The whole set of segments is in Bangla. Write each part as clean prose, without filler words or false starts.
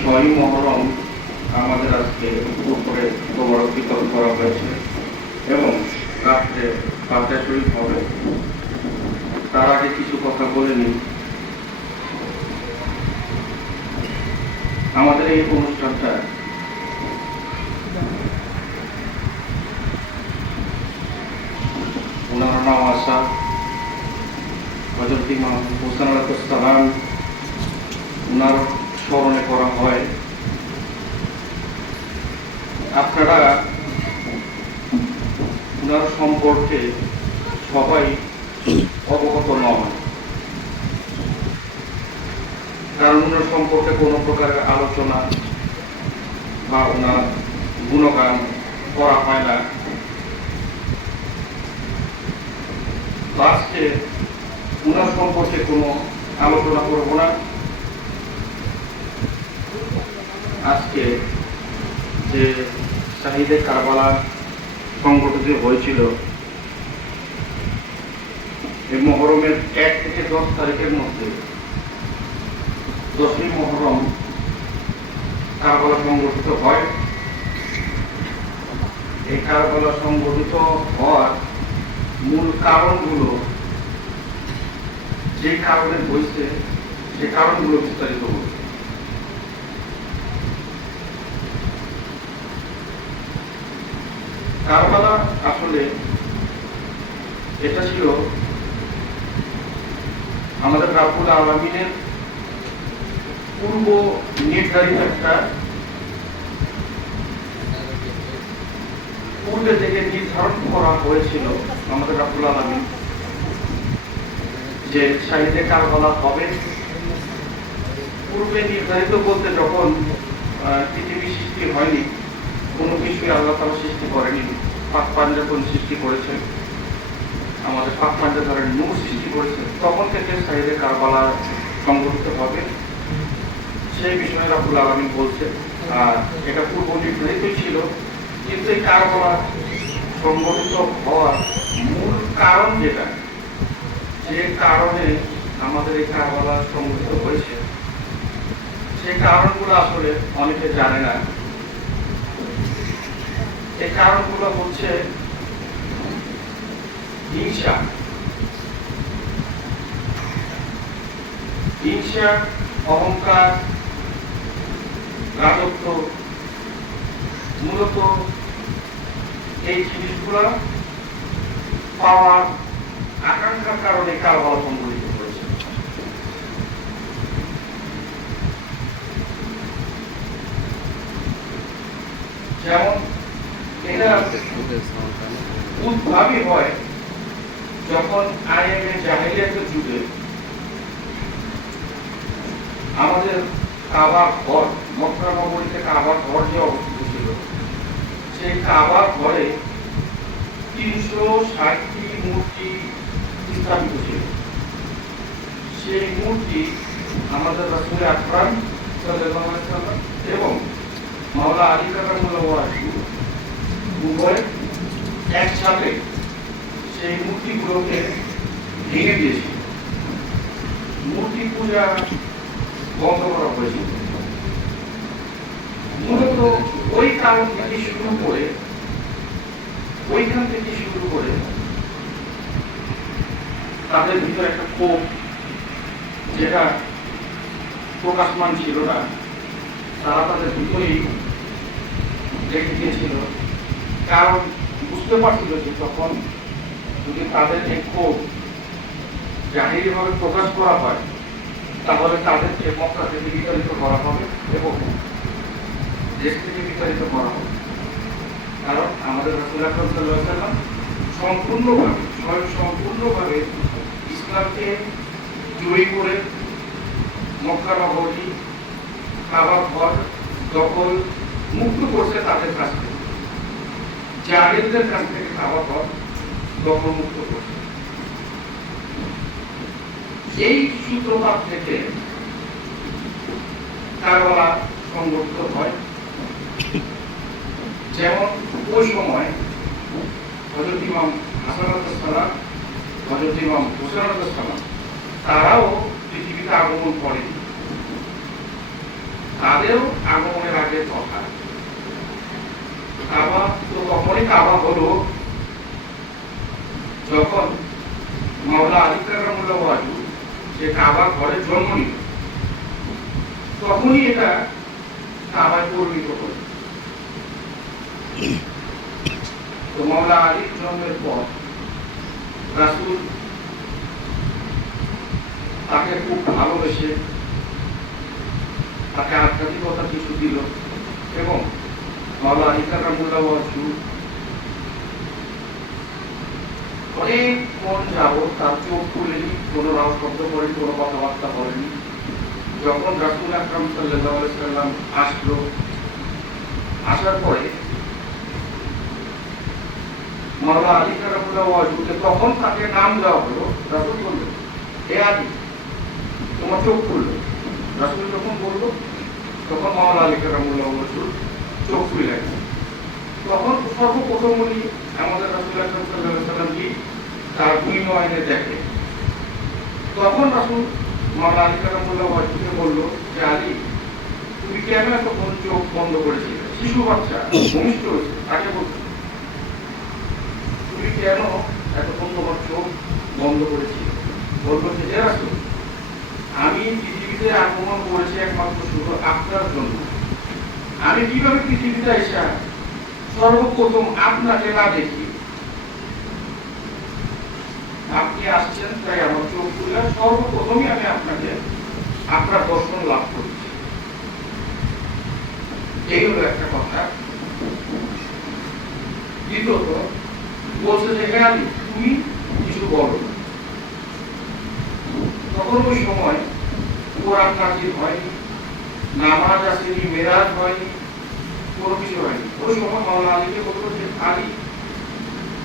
ছয়ই মহরম আমাদের আজকে উপরে মোবারক বিতরণ করা হয়েছে এবং রাত্রে ফাতিহা শরীফ হবে। তার আগে কিছু কথা বলে নিই। আমাদের এই অনুষ্ঠানটা ওনার নাম আশা হযরত ইমাম হোসেন আলাইহিস সালাম ওনার স্মরণে করা হয়। আপনারা ওনার সম্পর্কে সবাই অবগত নন, কারণ ওনার সম্পর্কে কোনো প্রকারের আলোচনা বা ওনার গুণগান করা হয় না। আজকে ওনার সম্পর্কে কোনো আলোচনা করব না। আজকে যে শাহিদে কারবালা সংগঠিত হয়েছিল এই মহরমের 1 থেকে 10 তারিখের মধ্যে 10ই মহরম কারবালা সংগঠিত হয়। এই কারবালা সংগঠিত হওয়ার মূল কারণগুলো, যে কারণে হয়েছে সে কারণগুলো বিস্তারিত হয়েছে। কারবালা আসলে এটা ছিল আমাদের রাব্বুল আলামিনের পূর্ব নির্ধারিত একটা, পূর্বে থেকে নির্ধারণ করা হয়েছিল আমাদের রাব্বুল আলামিন যে শাহিদে কারবালা হবে। পূর্বে নির্ধারিত বলতে যখন পৃথিবী সৃষ্টি হয়নি, কোনো কিছুই আল্লাহ তাআলা সৃষ্টি করেনি, পাক পাঞ্জাতন সৃষ্টি করেছেন, আমাদের পাক পাঞ্জাতনের নূর সৃষ্টি করেছেন, তখন থেকে শাহিদে কারবালা সংগঠিত হবে সেই বিষয়ে রাব্বুল আলামিন বলছেন। আর এটা পূর্ব নির্ধারিতই ছিল, কিন্তু এই কারবালা সংগঠিত হওয়ার মূল কারণ যেটা, যে কারণে আমাদের এই কারবালা সংগঠিত হয়েছে, সেই কারণগুলো আসলে অনেকে জানে না। এই কারণগুলো হচ্ছে হিংসা, অহংকার, রাজত্ব। মূলত এই জিনিসগুলো পাওয়ার আকাঙ্ক্ষার কারণে কারবালা সংগঠিত হয়েছে। যেমন এটা উদ্ভাবী হয় যখন আইএমএ জাহিলিয়াতের যুগে আমাদের কাবা ঘর, মক্কা নগরীতে কাবা ঘর যে অবস্থিত ছিল, সেই কাবা ঘরে 360টি মূর্তি স্থাপিত ছিল। সেই মূর্তি আমাদের রাসূল আকরাম সাল্লাল্লাহু আলাইহি ওয়াসাল্লাম এবং মাওলা আলী কারামাল্লাহু ওয়াজহু উভয় একসাথে সেই মূর্তিগুলোকে ভেঙে দিয়েছিল। মূর্তি পূজা বন্ধ করা হয়েছিল। মূলত ওই কারণ থেকে শুরু করে, ওইখান থেকে শুরু করে তাদের ভিতরে একটা ক্ষোভ, যেটা প্রকাশমান ছিল না, তারা তাদের ভিতরেই রেখে দিয়েছিল। কারণ বুঝতে পারছিল যে তখন যদি তাদের এই ক্ষোভ জাহিরিভাবে প্রকাশ করা হয়, তাহলে তাদেরকে মক্কা থেকে বিতাড়িত করা হবে এবং দেশ থেকে বিতাড়িত করা হবে। কারণ আমাদের রাসূল আকরাম সাল্লাল্লাহু আলাইহি ওয়াসাল্লাম সম্পূর্ণভাবে ইসলামকে জয়ী করে মক্কা নগরী, কাবা ঘর দখল মুক্ত করছে তাদের কাছ থেকে, জাহিলদের কাছ থেকে কাবা ঘর দখল মুক্ত করছে। এই সূত্রপাত থেকে কারবালা সংগঠিত হয়। যেমন ওই সময় হযরত ইমাম হাসান আলাইহিস সালাম, হযরত ইমাম হোসেন আলাইহিস সালাম তারাও পৃথিবীতে আগমন করেন। তাদেরও আগমনের আগে কথা। কাবা তো তখনই কাবা হলো যখন মাওলা আলী কারামুল্লাহ ওয়াজু যে কাবা ঘরে জন্ম নিল, তখনই এটা কাবায় পরিণত হল। তো মাওলা আলীর জন্মের পর রাসূল তাকে খুব ভালোবেসে তাকে আধ্যাত্মিকতা কিছু দিল এবং মাওলা আলী কারামুল্লাহ ওয়াজু অনেকক্ষণ যাবৎ তার চোখ খুলেনি, কোনো রাও শব্দ করেনি, কোনো কথাবার্তা বলেনি। যখন রাসূল আকরাম সাল্লাল্লাহু আলাইহি সাল্লাম আসলো, আসার পরে মাওলা আলী কারামুল্লাহ ওয়াজুকে তখন তাকে নাম দেওয়া হলো। রাসূল বললেন, হে আলী, তোমার চোখ খুললো। রাসূল যখন বললো, তখন মাওলা আলী কারামুল্লাহ ওয়াজু চোখ খুলে গেল। তখন সর্বপ্রথম উনি আমাদের রাসূল আকরাম সাল্লাল্লাহু আলাইহি সাল্লাম কি তার দুই নয়নে দেখে। তখন রাসূল মাওলা আলী কারামুল্লাহ ওয়াজুকে বলল যে, আলী, তুমি কেন এতক্ষণ চোখ বন্ধ করেছিলে? শিশু বাচ্চা ভূমিষ্ঠ হয়েছে, তাকে বলছো তুমি কেন এতক্ষণ তোমার চোখ বন্ধ করেছিলে? বললো যে, হে রাসূল, আমি পৃথিবীতে আগমন করেছি একমাত্র শুধু আপনার জন্য। আমি কিভাবে পৃথিবীতে এসে সর্বপ্রথম আপনাকে না দেখি? আপনি আসছেন, তাই আমার চোখ খুলে সর্বপ্রথমই আমি আপনাকে আপনার দর্শন লাভ করেছি। এই হলো একটা কথা। দ্বিতীয়ত বলছে যে, হে আলী, তুমি কিছু বলো। তখন ওই সময় কোরআন নাযিল হয়নি, নামাজ আসেনি, মেরাজ হয়নি, কোনো কিছু হয়নি। ওই সময় মাওলা আলীকে বললো যে, আলী,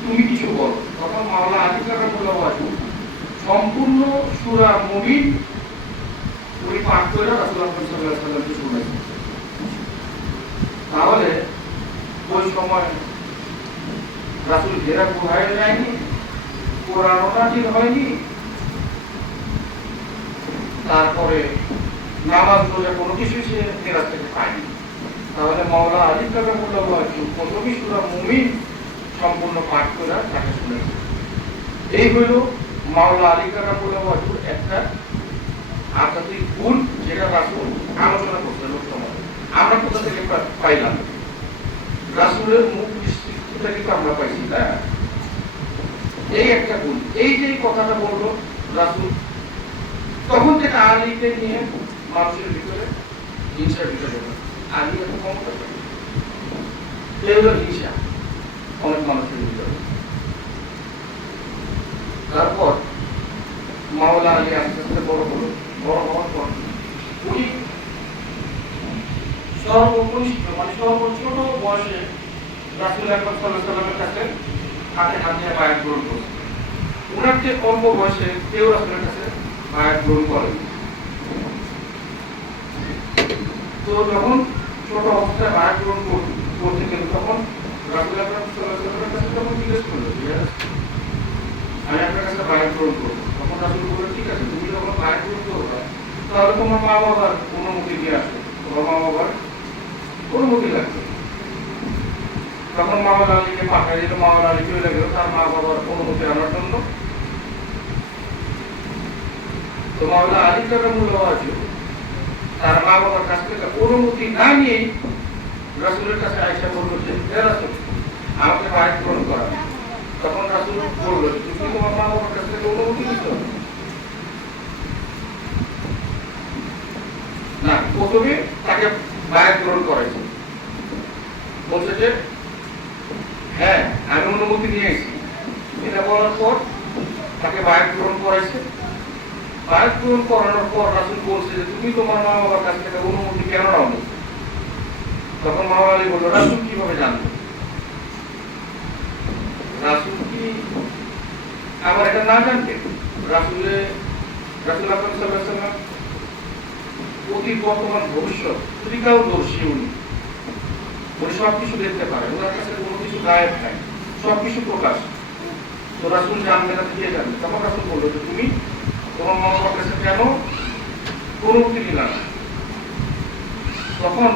তুমি কিছু বলো। তখন মাওলা আলী কারামুল্লাহ ওয়াজু সম্পূর্ণ সূরা মুমিন উনি পাঠ করে রাসূল আকরাম সাল্লাল্লাহু আলাইহি সাল্লামকে শোনালেন। তাহলে ওই সময় রাসূল হেরা গুহায় যায়নি, কোরআন নাযিল হয়নি, তারপরে নামাজ রোজা কোনো কিছু সে মেরাজ থেকে পায়নি। তাহলে মাওলা আলী কারামুল্লাহ ওয়াজু প্রথমই সূরা মুমিন সম্পূর্ণ পাঠ করে তাকে শুনেছে। এই হইল মাওলা আলী কারামুল্লাহ ওয়াজুর একটা আধ্যাত্মিক গুণ, যেটা রাসূল আলোচনা করতেন। আমরা কোথা থেকে পাইলাম? রাসূলের মুখ দৃষ্টিটা কিন্তু আমরা পাইছি, তাই না? এই একটা গুণ। এই যে কথাটা বললো রাসূল, তখন থেকে আলীকে নিয়ে মানুষের ভিতরে হিংসার ভিতরে আলী এত ক্ষমতা পায়, এই হলো হিংসা অনেক মানুষের ভিতরে। তারপর মাওলা আলী আস্তে আস্তে বড় হলো। বড় হওয়ার পর উনি সর্বকনিষ্ঠ মানে সর্বছোট বয়সে রাসূল আকরাম সাল্লাল্লাহু আলাইহি সাল্লামের কাছে হাতে হাত দিয়ে বায়াত গ্রহণ করেছেন। উনার চেয়ে অল্প বয়সে কেউ রাসূলের কাছে বায়াত গ্রহণ করেনি। তো যখন ছোট অবস্থায় বায়াত গ্রহণ করতে গেল, তখন রাসূল আকরাম সাল্লাল্লাহু আলাইহি সাল্লামের কাছে তখন জিজ্ঞেস করলো, আমি আপনার কাছে বায়াত গ্রহণ করবো। তখন রাসূল বললেন, ঠিক আছে, তুমি যখন বায়াত গ্রহণ করবে তাহলে তোমার মা বাবার অনুমতি দিয়ে আসবে, তোমার মা বাবার অনুমতি লাগবে। তখন মাওলা আলীকে পাঠাই দিল। মাওলা আলী চলে গেল তার মা বাবার অনুমতি আনার জন্য। তো মাওলা আলী কারামুল্লাহ ওয়াজু তার মা বাবার কাছ থেকে অনুমতি না নিয়েই রাসূলের কাছে আয়েশা বলল যে, হে রাসূল, আমাকে বায়াত গ্রহণ করা। তখন রাসূল বলল, তুমি তোমার মা বাবার কাছ থেকে অনুমতি নিছো না? প্রথমে তাকে বায়াত গ্রহণ করাইছে, বলছে যে হ্যাঁ আমি অনুমতি নিয়েছি। এটা বলার পর তাকে বায়াত গ্রহণ করাইছে। বায়াত গ্রহণ করানোর পর রাসূল বলছে যে, তুমি তোমার মা বাবার কাছ থেকে অনুমতি কেন নাও? তখন মাওলা আলী বলল, রাসূল কিভাবে জানবে? রাসূল কি আমার এটা না জানতেন? রাসূল আকরাম সাল্লাল্লাহু আলাইহি সাল্লাম অতীত বর্তমান ভবিষ্যৎ ত্রিকালদর্শী। উনি সবকিছু দেখতে পারেন, ওনার কাছে কোনো কিছু গায়েব নাই, সবকিছু প্রকাশ। তো রাসূল জানবে না, কে জানবে? তখন রাসূল বলল যে, তুমি তোমার মা বাবার কাছে কেন অনুমতি নিলা না? তখন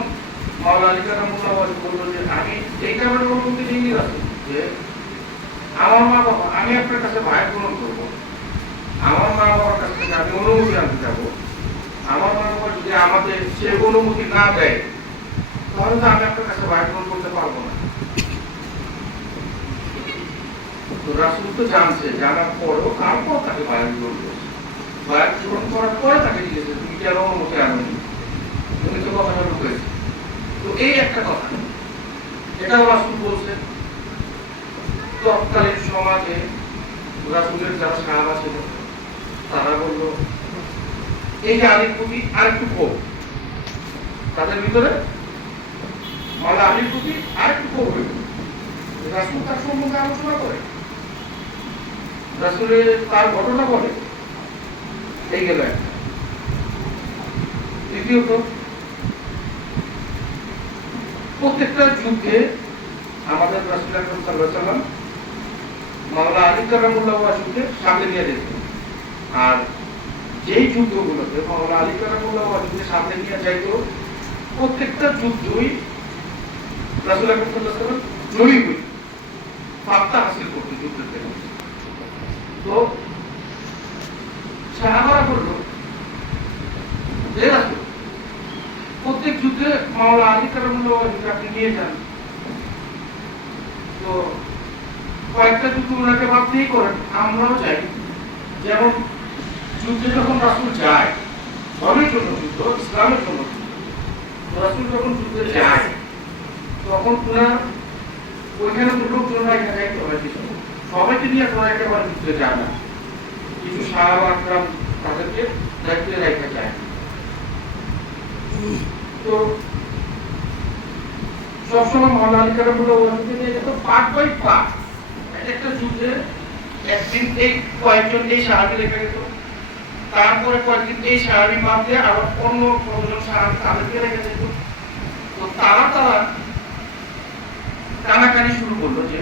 মাওলা আলী কারামুল্লাহ বললো যে আমি এই কারণে অনুমতি নিয়ে রাখি যে আমার মা বাবা, আমি আপনার কাছে ভাই গ্রহণ করবো, আমার মা বাবার কাছ থেকে আমি অনুমতি আনতে যাবো, আমার মা বাবা যদি আমাদের সে অনুমতি না দেয় তাহলে তো আমি আপনার কাছে ভাই গ্রহণ করতে পারবো না। তো রাসূল তো জানছে, জানার পরও তারপর তাকে ভাই গ্রহণ করছে, ভাই গ্রহণ করার পরে তাকে জিজ্ঞেস তুমি কেন অনুমতি আনোনি, তুমি তো কথাটা ঢুকেছে। তো এই একটা কথা, এটাও রাসূল বলছেন। তৎকালীন সমাজে রাসূলের যারা সাহাবা ছিল তারা বলল এই যে আলীর প্রতি আরেকটু ক্ষোভ, তাদের ভিতরে মাওলা আলীর প্রতি আরেকটু ক্ষোভ হইল। রাসূল তার সম্বন্ধে আলোচনা করে, রাসূলের তার ঘটনা বলে, এই গেল একটা। দ্বিতীয়ত, প্রত্যেকটা যুদ্ধে আমাদের রাসূল আকরাম সাল্লাল্লাহু আলাইহি ওয়াসাল্লাম মাওলা আলী কারামুল্লাহ ওয়াজহুকে সাথে নিয়ে যেতেন। আর যেই যুদ্ধগুলোতে মাওলা আলী কারামুল্লাহ ওয়াজহুকে সাথে নিয়ে যাইতো, প্রত্যেকটা যুদ্ধই রাসূল আকরাম সাল্লাল্লাহু আলাইহি ওয়াসাল্লাম জয়ী হইত, ফাতহ হাসিল করত যুদ্ধেতে। তো সাহাবারা বলল যে রাসূল প্রত্যেক যুদ্ধে মাওলা আলী কারামুল্লাহ ওয়াজহুকে আপনি নিয়ে যান, তো কয়েকটা যুদ্ধ ওনাকে বাদ দিয়েই করেন, আমরাও চাই। যেমন যুদ্ধে যখন রাসূল যায়, ধর্মের জন্য যুদ্ধ, ইসলামের জন্য যুদ্ধ, রাসূল যখন যুদ্ধে যায় তখন ওনার ওইখানে লোকজন এখানে যাইতে হয়, কিছু সবাইকে নিয়ে তোরা একেবারে যুদ্ধে যায় না, কিছু সাহাবা আকরাম তাদেরকে দায়িত্বে রেখে যায়। তো সবসময় মাওলা আলী কারামুল্লাহ ওয়াজহুকে নিয়ে যেত পার্ট বাই পার্ট। একটা যুদ্ধে একদিন এই কয়েকজন এই সাহাবী রেখে যেত, তারপরে কয়েকদিন এই সাহাবী বাদ দিয়ে আবার অন্য কতজন সাহাবী তাদেরকে রেখে যেত। তো তারা টানাটানি শুরু করলো যে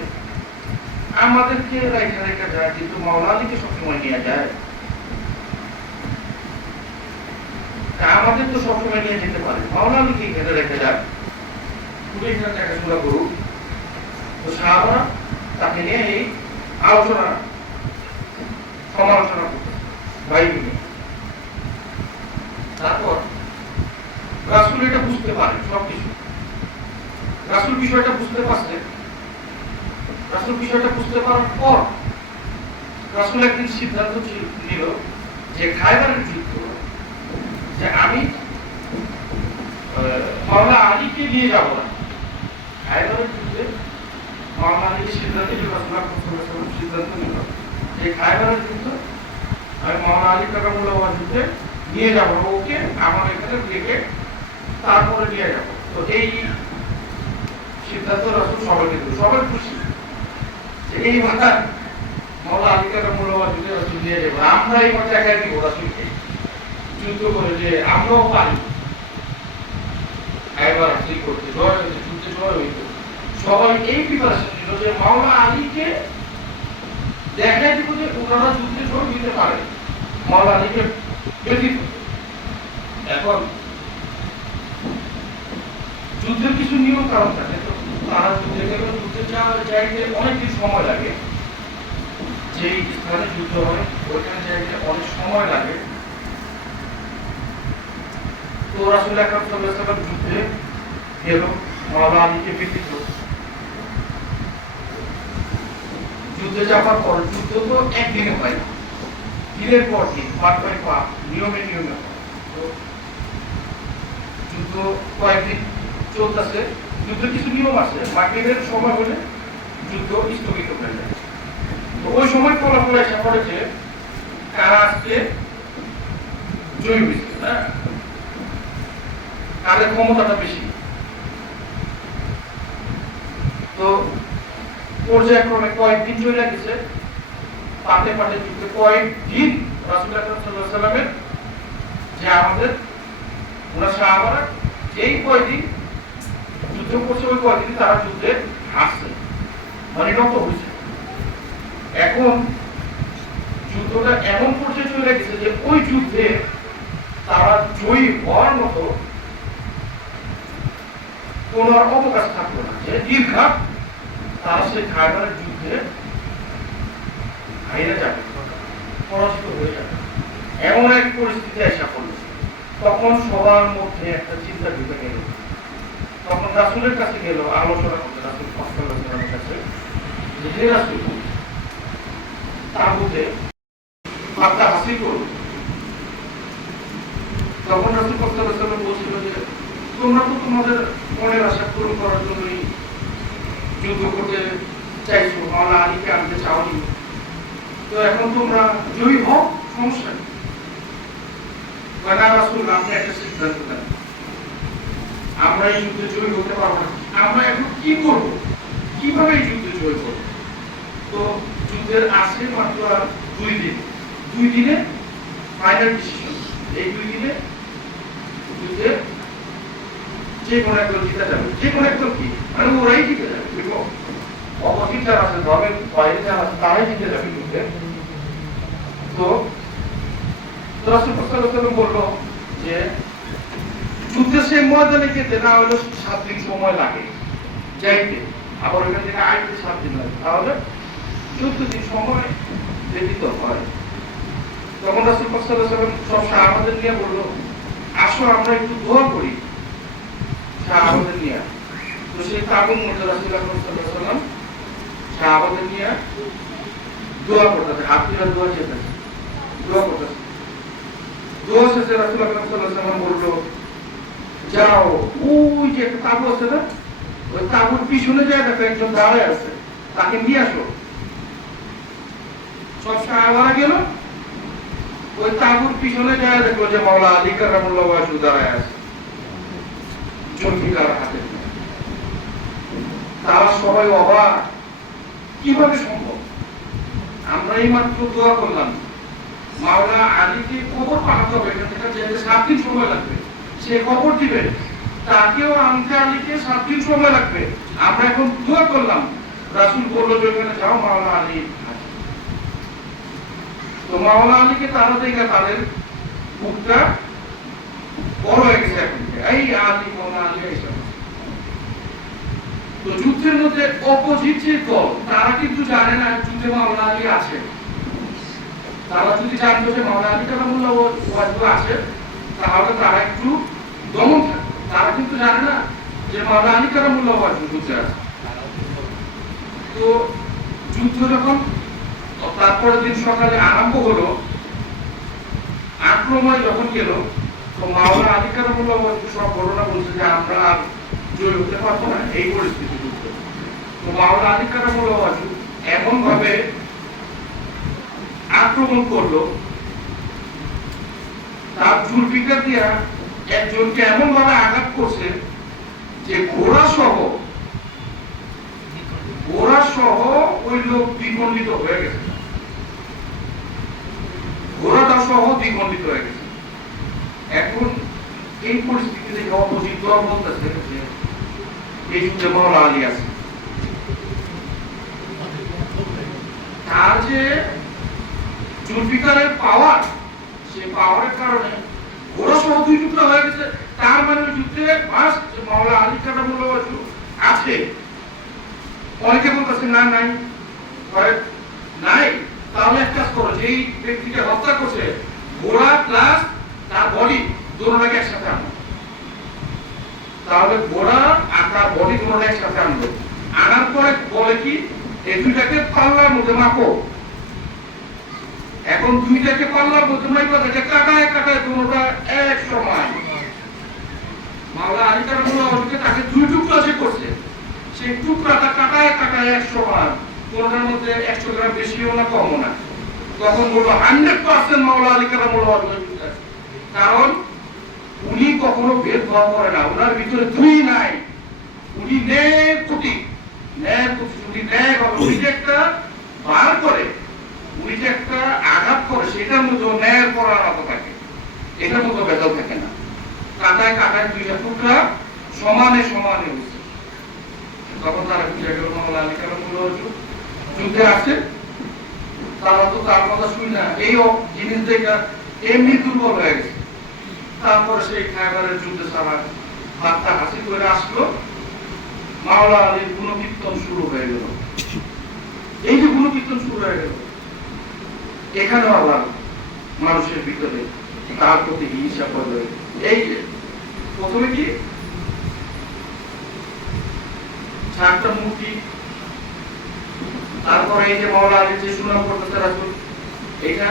আমাদেরকে রেখে রেখে যায়, কিন্তু মাওলা আলীকে সবসময় নিয়ে যায়, আমাদের তো সবসময় নিয়ে যেতে পারে, মাওলা আলীকে এখানে রেখে যায়, তুমি এখানে দেখাশোনা করুক। তো সাহাবারা তাকে নিয়ে এই আলোচনা সমালোচনা করতে ভাই মিলে। তারপর রাসূল এটা বুঝতে পারে, সবকিছু রাসূল বিষয়টা বুঝতে পারছে। রাসূল বিষয়টা বুঝতে পারার পর রাসূল একদিন সিদ্ধান্ত নিল যে খায়বারের যুদ্ধ, যে আমি মাওলা আলীকে নিয়ে যাব না। খায়বারের যুদ্ধে মাওলা আলীকে সিদ্ধান্ত নিল, রাসূল আকরাম সাল্লাল্লাহু আলাইহি ওয়াসাল্লাম সিদ্ধান্ত নিল যে খায়বারের যুদ্ধ আমি মাওলা আলী কারামুল্লাহ ওয়াজহুকে নিয়ে যাব, ওকে আমার এখানে রেখে তারপরে নিয়ে যাব। তো এই সিদ্ধান্ত রাসূল সবাইকে দিল, সবাই খুশি যে এই মাথা মাওলা আলী কারামুল্লাহ ওয়াজহুকে রাসূল নিয়ে যাব, আমরা এই মাথা একাই দিব রাসূলকে যুদ্ধ করে, যে আমরাও পারি একবার হাসিল করতে, যুদ্ধে জয় হইত। সবাই এই প্রিপারেশন নিল যে মাওলা আলীকে দেখাই দিব যে ওনারা যুদ্ধে জয় দিতে পারে, মাওলা আলীকে ব্যতীত। এখন যুদ্ধের কিছু নিয়ম কারণ থাকে, তো তারা যুদ্ধে গেলে যুদ্ধে যাইতে অনেকদিন সময় লাগে, যেই স্থানে যুদ্ধ হয় ওইখানে যাইতে অনেক সময় লাগে। তো রাসূল আকরাম সাল্লাল্লাহু আলাইহি ওয়াসাল্লাম যুদ্ধে গেল মাওলা আলীকে ব্যতীত। যুদ্ধে যাওয়ার পর, যুদ্ধ তো একদিনে হয় না, দিনের পর দিন, পার্ট বাই পার্ট, নিয়মে নিয়মে। তো যুদ্ধ কয়েকদিন চলতেছে, যুদ্ধের কিছু নিয়ম আছে, মাগরিবের সময় হলে যুদ্ধ স্থগিত হয়ে যায়। তো ওই সময় ফলাফল এসে পড়ে যে কারা আজকে জয়ী হয়েছে, হ্যাঁ, কাদের ক্ষমতাটা বেশি। তো পর্যায়ক্রমে কয়েকদিন চলে গেছে, পাটে পাটে যুদ্ধে কয়েকদিন রাসূল আকরাম সাল্লাল্লাহু আলাইহি ওয়াসাল্লামের যে আমাদের ওনার সাহাবারা যেই কয়েকদিন যুদ্ধ করছে, ওই কয়েকদিন তারা যুদ্ধে হারছে, মানে নত হয়েছে। এখন যুদ্ধটা এমন পর্যায়ে চলে গেছে যে ওই যুদ্ধে তারা জয়ী হওয়ার মতো নির্ঘাত তারা সেই খায়বারের যুদ্ধে হারিয়ে যাবে, পরাজিত হয়ে যাবে, এমন এক পরিস্থিতি এসে পড়ল। তখন সবার মধ্যে একটা চিন্তা ঢুকে গেল। তখন রাসূলের কাছে গেল আলোচনা করতে, রাসূল সাল্লাল্লাহু আলাইহি ওয়াসাল্লামের কাছে, যে হে রাসূল, তাগুতে মাত্রা হাসিল করুন। তখন রাসূল সাল্লাল্লাহু আলাইহি ওয়াসাল্লাম বলছিল যে তোমরা তো তোমাদের মনের আশা পূরণ করার জন্যই যুদ্ধ করতে চাইছো, মাওলা আলীকে আনতে চাওনি, তো এখন তোমরা জয়ী হও, সমস্যা নেই। না রাসূল, আপনি একটা সিদ্ধান্ত নেন, আমরা এই যুদ্ধে জয়ী হতে পারবো না, আমরা এখন কি করব, কিভাবে এই যুদ্ধে জয়ী করব? তো যুদ্ধের আছে মাত্র আর 2 দিন, 2 দিনে ফাইনাল ডিসিশন। এই 2 দিনে যুদ্ধে যে কোনো একদল জিতে যাবে, যে কোনো একদল কি মানে ওরাই জিতে যাবে, অপোজিট যারা আছে, ধর্মের বাইরে যারা আছে, তারাই জিতে যাবে যুদ্ধে। তো রাসূল সাল্লাল্লাহু আলাইহি ওয়াসাল্লাম বললো যে যুদ্ধে সেই ময়দানে যেতে না হলে 7 দিন সময় লাগে যাইতে, আবার ওখান থেকে আইতে 7 দিন লাগে, তাহলে 14 দিন সময় ব্যতীত হয়। তখন রাসূল সাল্লাল্লাহু আলাইহি ওয়াসাল্লাম সব সাহাবাদের নিয়ে বললো, আসো আমরা একটু দোয়া করি সাহাবাদের নিয়ে। তো সেই তাবুর মধ্যে রাসূল সাল্লাল্লাহু আলাইহি ওয়াসাল্লাম সাহাবাদের নিয়ে দোয়া করতেছে, হাত তুলে দোয়া চেয়েছে, দোয়া করতেছে। দোয়া শেষে রাসূল সাল্লাল্লাহু আলাইহি ওয়াসাল্লাম বললো, যাও ওই যে একটা তাবু আছে না, ওই তাবুর পিছনে যায় দেখো একজন দাঁড়ায় আছে, তাকে নিয়ে আসো। সব সাহাবারা গেল, ওই তাবুর পিছনে যায় দেখলো যে মাওলা আলী কারামুল্লাহ ওয়াজহু দাঁড়ায় আছে জুলফিকার হাতে। তারা সবাই অবাক, কিভাবে সম্ভব? আমরা এই মাত্র দোয়া করলাম, মাওলা আলীকে খবর পাঠাতে হবে, এখান থেকে যেতে 7 দিন সময় লাগবে, সে খবর দিবে, তাকেও আনতে আলীকে 7 দিন সময় লাগবে। আমরা এখন দোয়া করলাম, রাসূল বললো যে ওখানে যাও, মাওলা আলী। তো মাওলা আলীকে তারা দেখে তাদের বুকটা বড় হয়ে গেছে, এখন এই আলী মাওলা আলী এসে। তো যুদ্ধের মধ্যে অপোজিট যে দল, তারা কিন্তু জানে না যুদ্ধে মাওলা আলী আছে। তারা যদি জানতো যে মাওলা আলী কারামুল্লাহ ওয়াজহু আছে, তাহলে তারা একটু দমন থাকতো। তারা কিন্তু জানে না যে মাওলা আলী কারামুল্লাহ ওয়াজহু যুদ্ধে আছে। তো যুদ্ধ যখন তারপরের দিন সকালে আরম্ভ হলো, আক্রমণ যখন গেল, তো মাওলা আলী কারামুল্লাহ ওয়াজহু সব ঘটনা বলছে যে আমরা আর জয় হতে পারবো না এই পরিস্থিতি যুদ্ধ। তো মাওলা আলী কারামুল্লাহ ওয়াজহু এমন ভাবে আক্রমণ করলো, তার জুলফিকার দিয়া একজনকে এমন ভাবে আঘাত করছে যে ঘোড়া সহ ওই লোক দ্বিখণ্ডিত হয়ে গেছে, ঘোড়াটা সহ দ্বিখণ্ডিত হয়ে গেছে। এখন এই পরিস্থিতি থেকে অপোজিট দল বলতেছে যে এই যুদ্ধে মাওলা আলী আছে। তার যে জুলফিকারের পাওয়ার, সেই পাওয়ারের কারণে ঘোড়া সহ 2 টুকরা হয়ে গেছে। তার মানে যুদ্ধে ফার্স্ট যে মাওলা আলী কারামুল্লাহ ওয়াজহু আছে। অনেকে বলতেছে না নাই, নাই, তাহলে এক কাজ করো, যেই ব্যক্তিকে হত্যা করছে ঘোড়া প্লাস তার বডি দুটোটাকে একসাথে আনো, তাহলে ঘোড়া আর তার বডি দুটোটা একসাথে আনলো। আনার পরে বলে কি, এই দুইটাকে পাল্লার মধ্যে মাপো। এখন দুইটাকে পাল্লার মধ্যে মাপা থাকে, কাটায় কাটায় দুটোটা এক সমান। মাওলা আলী কারামুল্লাহ ওয়াজহুকে তাকে 2 টুকরা যে করছে, সেই টুকরাটা কাটায় কাটায় এক সমান, কোনটার মধ্যে 100 গ্রাম বেশিও না কমও না। তখন বললো 100% মাওলা আলী কারামুল্লাহ ওয়াজহু, কারণ উনি কখনো ভেদভাব করে না, ওনার ভিতরে 2 নাই, উনি ন্যায়ের প্রতীক, উনি ন্যায় ভাবে, উনি যে একটা বার করে, উনি যে একটা আঘাত করে, সেটার মধ্যে ন্যায়ের পরায়ণতা থাকে, এটার মধ্যে ভেদাল থাকে না। কাটায় কাটায় 2টা টুকরা সমানে সমানে হচ্ছে। তখন তারা বুঝে গেল মাওলা আলী কারামুল্লাহ ওয়াজহু যুদ্ধে আছে। তারা তো তার কথা শুনি না, এই জিনিস দেখে এমনি দুর্বল হয়ে গেছে। তারপরে সেই খায়বারের যুদ্ধে সারা মাত্রা হাসিল করে আসলো। মাওলা আলীর গুণকীর্তন শুরু হয়ে গেল। এই যে গুণকীর্তন শুরু হয়ে গেল, এখানেও আবার মানুষের ভিতরে তার প্রতি হিংসা পড়ে। এই যে প্রথমে কি চারটা মূর্তি, তারপরে এই যে মাওলা আলীর যে সুনাম করতেছে রাসূল, এইটা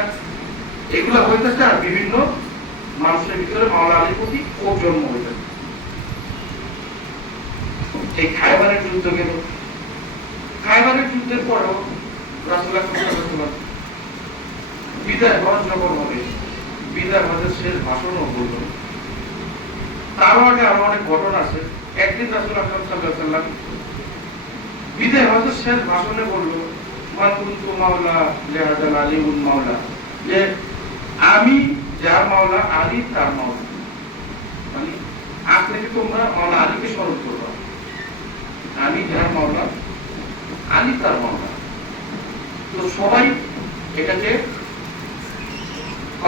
এগুলা হইতেছে, আর বিভিন্ন মানুষের ভিতরে মাওলা আলীর প্রতি ক্ষোভ জন্ম হইতেছে। এই খায়বারের যুদ্ধ গেল, খায়বারের যুদ্ধের পরেও রাসূল বিদায় হজ যখন হবে, বিদায় হজের শেষ ভাষণও বলল। তারও আগে আরো অনেক ঘটনা আছে। একদিন রাসূল আকরাম সাল্লাল্লাহু আলাইহি ওয়াসাল্লাম বিদায় হজের শেষ ভাষণে বলল, মান কুনতু মাওলা লিহাযাল আলিমুল মাওলা, যে আমি যার মাওলা আলী তার মাওলা। মানে আপনাকে তোমরা মাওলা আলীকে স্মরণ করবা, আমি যার মাওলা আলী তার মাওলা। তো সবাই এটাকে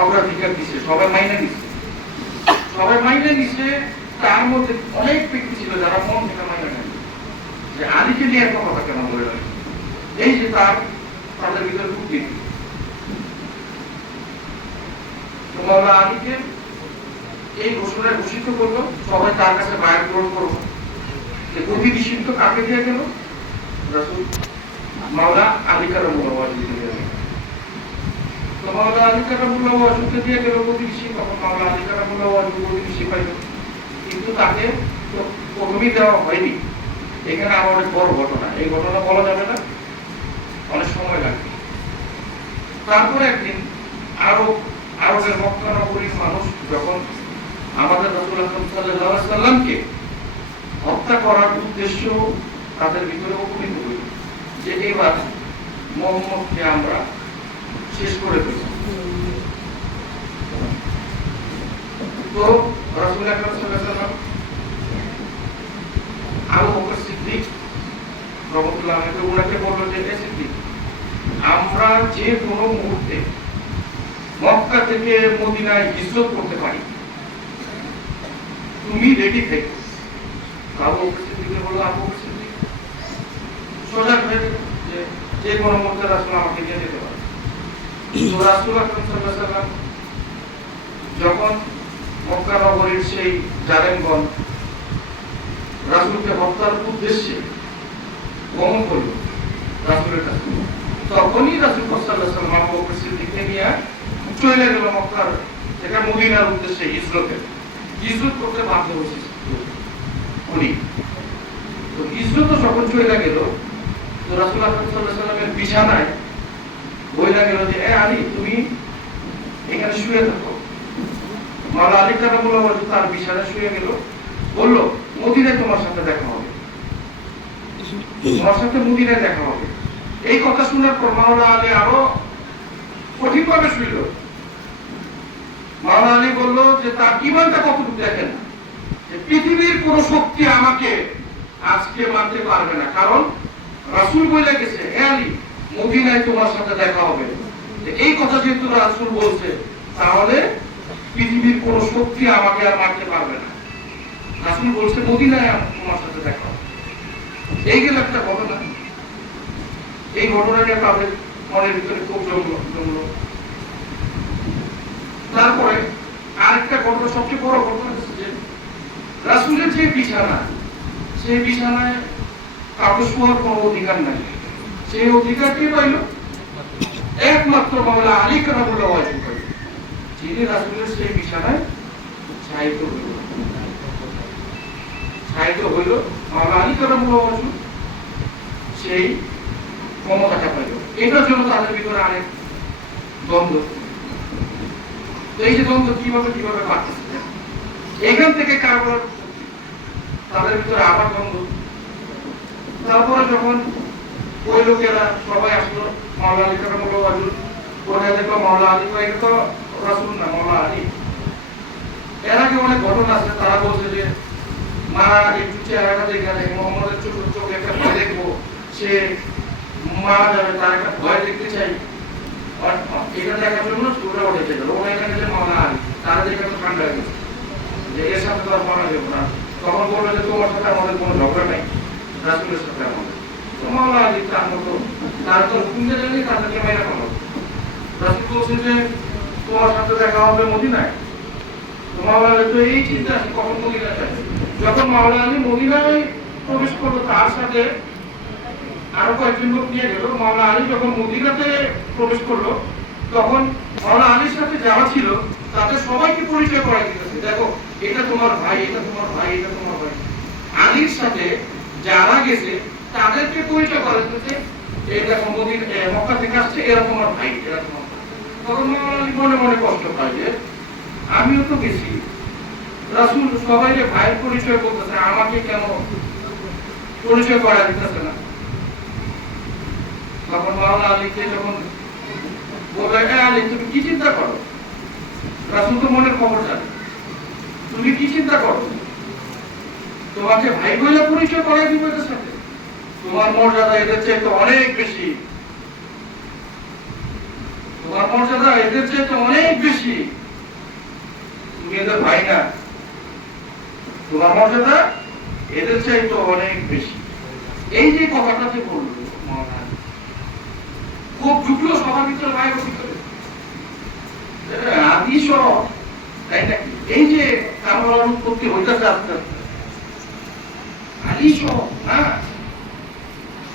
অগ্রাধিকার দিচ্ছে, সবাই মাইনে দিচ্ছে, সবাই মাইনে দিচ্ছে। তার মধ্যে অনেক ব্যক্তি ছিল যারা মন থেকে মাইনে নেন যে আলীকে নিয়ে একটা কথা কেন বলে রাখে। এই যে তাদের ভিতরে কূটনীতি। মাওলা আলীকে এই ঘোষণায় ঘোষিত করলো, সবাই তার কাছে বায়াত গ্রহণ করবো। প্রতিটি সিদ্ধ কাকে দিয়ে গেল? রাসূল মাওলা আলী কারামুল্লাহ ওয়াজহকে দিয়ে গেল। তো মাওলা আলী কারামুল্লাহ ওয়াজহকে দিয়ে গেল প্রতিটি সিদ্ধ, তখন মাওলা আলী কারামুল্লাহ ওয়াজহ প্রতিটি সিপাইল, কিন্তু তাকে প্রথমেই দেওয়া হয়নি। এখানে আরো অনেক বড় ঘটনা, এই ঘটনা বলা যাবে না, অনেক সময় লাগবে। তারপরে একদিন আরবের মক্কা নগরীর মানুষ যখন আমাদের রাসূল আকরাম সাল্লাল্লাহু আলাইহি ওয়াসাল্লামকে হত্যা করার উদ্দেশ্য তাদের ভিতরে উপনীত হইল যে এবার মুহাম্মদকে আমরা শেষ করে দেব। তো রাসূল আকরাম সাল্লাল্লাহু আলাইহি ওয়াসাল্লাম আবু বকর সিদ্দিক রাদিয়াল্লাহু আনহু ওনাকে বলল যে হে সিদ্দিক, আমরা যে কোনো মুহূর্তে মক্কা থেকে মদিনায় হিজরত করতে পারি, তুমি রেডি থেকো। আবু বকর সিদ্দিক বলল, আবু বকর সিদ্দিক সজাগ হয়ে যে কোনো মুহূর্তে রাসূল আমাকে নিয়ে যেতে পারে। তো রাসূল আকরাম সাল্লাল্লাহু আলাইহি ওয়াসাল্লাম যখন মক্কা নগরীর সেই জালেমগণ রাসূলকে হত্যার উদ্দেশ্যে গমন করল রাসূলের কাছে, তখনই রাসূল সাল্লাল্লাহু আলাইহি ওয়াসাল্লাম আবু বকর সিদ্দিককে নিয়ে চলে গেল মক্কার থেকে মদিনার উদ্দেশ্যে হিজরত করতে বাধ্য হয়েছে উনি। তো হিজরত যখন চলে গেল, তো রাসূল আকরাম সাল্লাল্লাহু আলাইহি ওয়াসাল্লামের বিছানায় বইলা গেল যে আলী তুমি এখানে শুয়ে থাকো। মাওলা আলী কারামুল্লাহ ওয়াজহ তার বিছানায় শুয়ে গেল, বলল মদিনায় তোমার সাথে দেখা হবে, তোমার সাথে মদিনায় দেখা হবে। এই কথা শোনার পর মাওলা আলী আরো কঠিন ভাবে শুইল। মাওলা আলী বলল যে তার ঈমানটা কতটুকু দেখেন, যে পৃথিবীর কোন শক্তি আমাকে আজকে মানতে পারবে না, কারণ রাসূল বলে গেছে হে আলী মদিনায় তোমার সাথে দেখা হবে। এই কথা যেহেতু রাসূল বলছে, তাহলে পৃথিবীর কোন শক্তি আমাকে আর মারতে পারবে না। রাসূল বলছে মদিনায় তোমার সাথে দেখা হবে। এই গেল একটা ঘটনা। এই ঘটনাটা তাদের মনের ভিতরে খুব জমলো। তারপরে আরেকটা ঘটনা, সবচেয়ে বড় ঘটনা হচ্ছে যে রাসূলের যে বিছানা, সেই বিছানায় কাউকে শোয়ার কোনো অধিকার নাই। সেই অধিকার কে পাইল? একমাত্র মাওলা আলী কারামুল্লাহ ওয়াজহ পাইল, যিনি রাসূলের সেই বিছানায় শায়িত হইল। মাওলা আলী কারামুল্লাহ ওয়াজহ সেই ক্ষমতাটা পাইল। এটার জন্য তাদের ভিতরে অনেক দ্বন্দ্ব। এই যে দ্বন্দ্ব কিভাবে বাড়তেছে, এখান থেকে কারবার তাদের ভিতরে আবার দ্বন্দ্ব। তারপরে যখন ওই লোকেরা সবাই আসলো মাওলা আলী কারামুল্লাহ ওয়াজহ, ওরা দেখলো মাওলা আলী তো রাসূল না, মাওলা আলী। এর আগে অনেক ঘটনা আছে, তারা বলছে যে মারা একটু চেহারাটা দেখে মোহাম্মদের চোখে একটা ভয় দেখবো, সে মারা যাবে, তার একটা ভয় দেখতে চাই। এটা দেখার জন্য ওরা উঠেছে গেল, ওরা এখানে যে মাওলা আলী, তারা দেখে তো ঠান্ডা হয়ে গেছে যে এর সাথে তো আর মারা যাবে না। তখন বললো যে তোমার সাথে আমাদের কোনো ঝগড়া নাই, রাসূলের সাথে আমাদের। তো মাওলা আলী তার মতো তার তো হুকুমে জানি তাদেরকে মেরে ফেলো। রাসূল বলছেন যে তোমার সাথে দেখা হবে মদিনায়। তো মাওলা আলী তো এই চিন্তা আছে কখন মদিনায় যাবে। যখন মাওলা আলী মদিনায় প্রবেশ করলো তার সাথে আরো কয়েকজন লোক নিয়ে গেল। মাওলা আলী যখন মদিনাতে প্রবেশ করলো তখন মাওলা আলীর সাথে যারা ছিল তাদের সবাইকে পরিচয় করাই দিতেছে, দেখো এটা তোমার ভাই, এটা তোমার ভাই, এটা তোমার ভাই। আলীর সাথে যারা গেছে তাদেরকে পরিচয় করা দিতেছে, এই দেখো মক্কা থেকে আসছে, এরা তোমার ভাই, এরা তোমার ভাই। তখন মাওলা আলী মনে মনে কষ্ট পায় যে আমিও তো গেছি, রাসূল সবাইকে ভাইয়ের পরিচয় বলতেছে, আমাকে কেন পরিচয় করা দিতেছে না। তখন মাওলা আলীকে যখন বলবে, আলী তুমি কি চিন্তা করো, রাসূল তো মনের খবর জানে, তুমি কি চিন্তা করো, তোমাকে ভাই বলে পরিচয় করাই দিব এদের সাথে, তোমার মর্যাদা এদের চাইতে অনেক বেশি, তোমার মর্যাদা এদের চাইতে অনেক বেশি, তুমি এদের ভাই না, তোমার মর্যাদা এদের চাইতে অনেক বেশি। এই যে কথাটা যে বললো খুব ঢুকলো সবার ভিতরে, ভাই ভিতরে আদি সব, তাই নাকি? এই যে কারণ উৎপত্তি হইতেছে আস্তে আস্তে আদি সব না,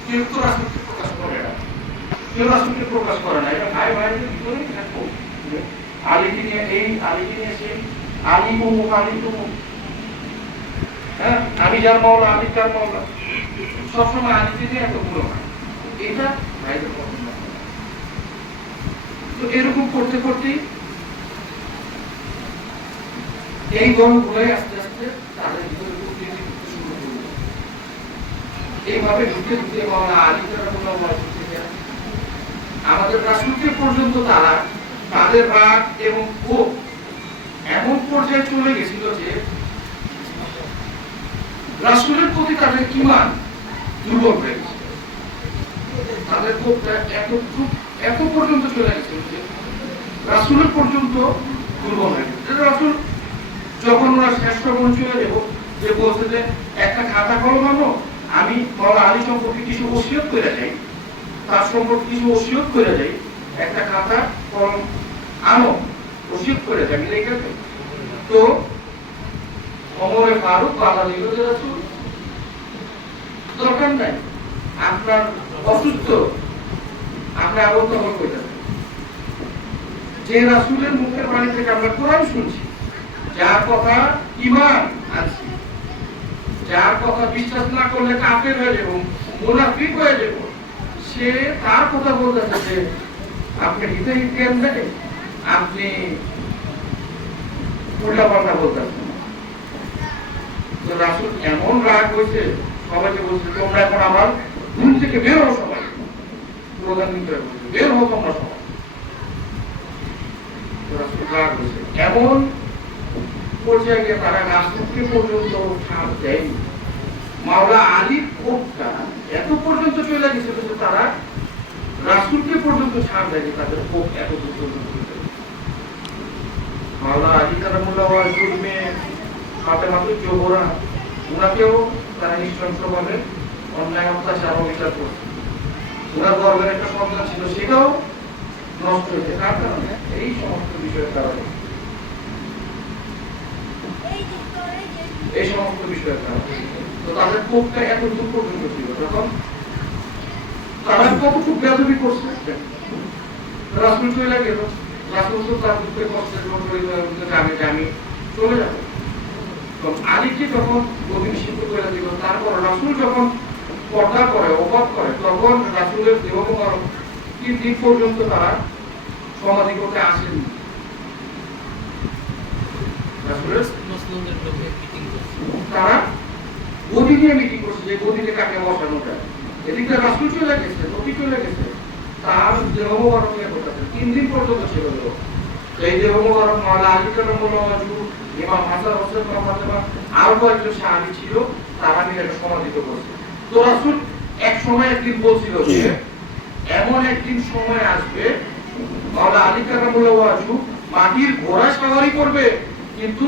কেউ তো রাসূলকে প্রকাশ করে না, কেউ রাসূলকে প্রকাশ করে না, এটা ভাই ভাইয়ের ভিতরেই থাকবো। আলীকে নিয়ে এই, আলীকে নিয়ে সেই, আলী অমুক, আলী তমুক, হ্যাঁ আমি যার মাওলা, আলী তার মাওলা, সবসময় আলীকে নিয়ে এত গুলো হয়, এটা ভাইদের পছন্দ। তো এরকম করতে করতে এই দলগুলো আস্তে আস্তে তাদের ভিতরে ঢুকতে শুরু করলো। এইভাবে ঢুকতে ঢুকতে মাওলানা আলী রাদিয়াল্লাহু আনহু আমাদের রাসূলকে পর্যন্ত তারা তাদের রাগ এবং ক্ষোভ এমন পর্যায়ে চলে গেছিল যে রাসূলের প্রতি তাদের ঈমান দুর্বল হয়ে গেছে। তাদের ক্ষোভটা এত পর্যন্ত চলে গেছিল যে রাসূলের পর্যন্ত দুর্বল হয়ে গেছে। রাসূল যখন ওরা শ্রেষ্ঠ বোন চলে যাব, যে বলছে যে একটা খাতা কলম আনো, আমি মাওলানা আলী সম্পর্কে কিছু ওসিয়ত করে যাই, তার সম্পর্কে কিছু ওসিয়ত করে যাই, একটা খাতা কলম আনো, ওসিয়ত করে যাই, আমি লিখে দেই। তো ওমরে ফারুক বাধা দিল যে রাসূল দরকার নাই, আপনার অসুস্থ, আপনি আবার তখন কইতেন যে রাসূলের মুখের বাণী থেকে আমরা কোরআন শুনছি, যার কথা ঈমান আছে, যার কথা বিশ্বাস না করলে কাফের হয়ে যাব, মুনাফিক হয়ে যাব, সে তার কথা বলতেছে যে আপনি হিতে জ্ঞান দেয়, আপনি উল্টাপাল্টা বলতেছেন। তো রাসূল এমন রাগ হয়েছে, সবাইকে বলছে তোমরা এখন আমার ঘুম থেকে বের হও, সবাই প্রধান করে বলছে বের হও তোমরা সবাই। রাসূল রাগ হয়েছে, এমন পর্যায়ে গিয়ে তারা রাসূলকে পর্যন্ত ছাড় দেয়নি। মাওলা আলীর ক্ষোভটা এত পর্যন্ত চলে গেছে যে তারা রাসূলকে পর্যন্ত ছাড় দেয়নি, তাদের ক্ষোভ এত পর্যন্ত। মাওলা আলী কারামুল্লাহ ওয়াজহুর মেয়ে ফাতেমা জোহরা, ওনাকেও তারা নৃশংসভাবে অন্যায় অত্যাচার অবিচার করছে। ওনার গর্ভের একটা সন্তান ছিল, সেটাও নষ্ট হয়েছে। কার কারণে? এই সমস্ত বিষয়ের কারণে, এই সমস্ত বিষয়ের কারণে। তো তাদের ক্ষোভটা এত দূর পর্যন্ত ছিল, তখন তারা কতটুকু বেয়াদবি করছে। রাসূল চলে গেল, রাসূল তো তার দুঃখে কষ্টে আমি চলে যাবো। তো আলীকে যখন অভিষিক্ত করে দিল, তারপর রাসূল যখন পর্দা করে, ওফাত করে, তখন রাসূলের দেহ মোবারক 3 দিন পর্যন্ত তারা সমাধি করতে আসেনি। রাসূলের তারা গদি নিয়ে মিটিং করছে, যে গদিতে কাকে বসানো যায়। এদিকে রাসূল চলে গেছে, নবী চলে গেছে, তার দেহ মোবারক নিয়ে বসাতে 3 দিন পর্যন্ত ছিল। এই দেহ মোবারক মাওলানা আলী কারামুল্লাহ ওয়াজহু, ইমাম হাসান হোসেন ফাতেমা, আরো কয়েকজন সাহাবী ছিল, তারা মিলে সমাধিত করছে। তো রাসূল এক সময় একদিন বলছিল যে এমন একদিন সময় আসবে মাওলানা আলী কারামুল্লাহ ওয়াজহু মাটির ঘোড়া সওয়ারি করবে, কিন্তু